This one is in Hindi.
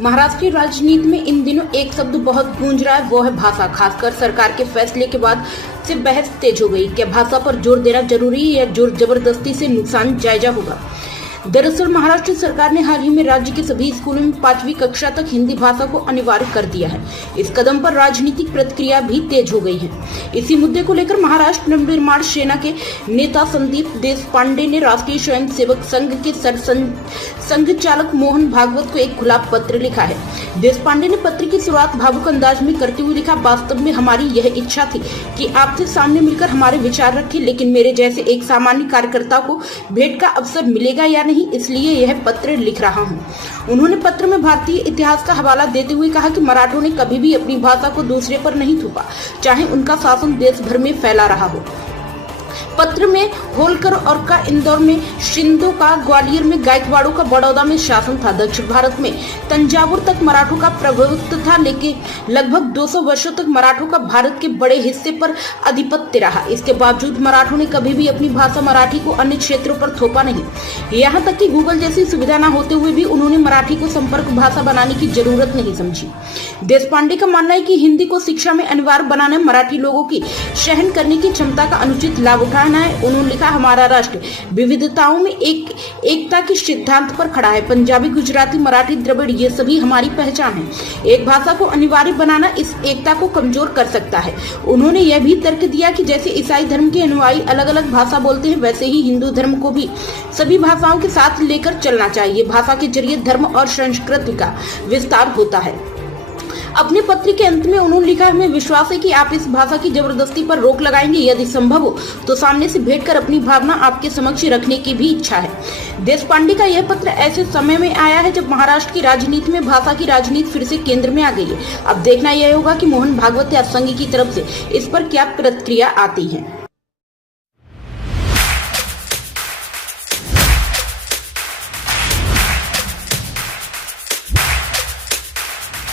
महाराष्ट्र की राजनीति में इन दिनों एक शब्द बहुत गूंज रहा है, वो है भाषा। खासकर सरकार के फैसले के बाद से बहस तेज हो गई। क्या भाषा पर जोर देना जरूरी है या जोर जबरदस्ती से नुकसान जायजा होगा? दरअसल महाराष्ट्र सरकार ने हाल ही में राज्य के सभी स्कूलों में 5वीं कक्षा तक हिंदी भाषा को अनिवार्य कर दिया है। इस कदम पर राजनीतिक प्रतिक्रिया भी तेज हो गई है। इसी मुद्दे को लेकर महाराष्ट्र नवनिर्माण सेना के नेता संदीप देशपांडे ने राष्ट्रीय स्वयंसेवक संघ के संघ चालक मोहन भागवत को एक खुला पत्र लिखा है। देशपांडे ने पत्र की शुरुआत भावुक अंदाज में करते हुए लिखा, वास्तव में हमारी यह इच्छा थी कि आपसे सामने मिलकर हमारे विचार रखें, लेकिन मेरे जैसे एक सामान्य कार्यकर्ता को भेंट का अवसर मिलेगा या नहीं, इसलिए यह पत्र लिख रहा हूं। उन्होंने पत्र में भारतीय इतिहास का हवाला देते हुए कहा कि मराठों ने कभी भी अपनी भाषा को दूसरे पर नहीं थोपा, चाहे उनका शासन देश भर में फैला रहा हो। पत्र में होलकर और का इंदौर में, शिंदो का ग्वालियर में, गायकवाड़ों का बड़ौदा में शासन था। दक्षिण भारत में तंजावुर तक मराठों का प्रभुत्व था, लेकिन लगभग 200 वर्षों तक मराठों का भारत के बड़े हिस्से पर आधिपत्य रहा। इसके बावजूद मराठों ने कभी भी अपनी भाषा मराठी को अन्य क्षेत्रों पर थोपा नहीं। यहाँ तक कि गूगल जैसी सुविधा न होते हुए भी उन्होंने मराठी को संपर्क भाषा बनाने की जरूरत नहीं समझी। देशपांडे का मानना है कि हिंदी को शिक्षा में अनिवार्य बनाना मराठी लोगों की सहन करने की क्षमता का अनुचित लाभ उठाना है। उन्होंने लिखा, हमारा राष्ट्र विविधताओं में एकता के सिद्धांत पर खड़ा है। पंजाबी, गुजराती, मराठी, द्रविड़ ये सभी हमारी पहचान है। एक भाषा को अनिवार्य बनाना इस एकता को कमजोर कर सकता है। उन्होंने यह भी तर्क दिया कि जैसे ईसाई धर्म के अनुयायी अलग अलग भाषा बोलते हैं, वैसे ही हिंदू धर्म को भी सभी भाषाओं के साथ लेकर चलना चाहिए। भाषा के जरिए धर्म और संस्कृति का विस्तार होता है। अपने पत्र के अंत में उन्होंने लिखा, हमें विश्वास है कि आप इस भाषा की जबरदस्ती पर रोक लगाएंगे। यदि संभव हो तो सामने से भेंट कर अपनी भावना आपके समक्ष रखने की भी इच्छा है। देशपांडे का यह पत्र ऐसे समय में आया है जब महाराष्ट्र की राजनीति में भाषा की राजनीति फिर से केंद्र में आ गई है। अब देखना यह होगा कि मोहन भागवत या संघ की तरफ से इस पर क्या प्रतिक्रिया आती है।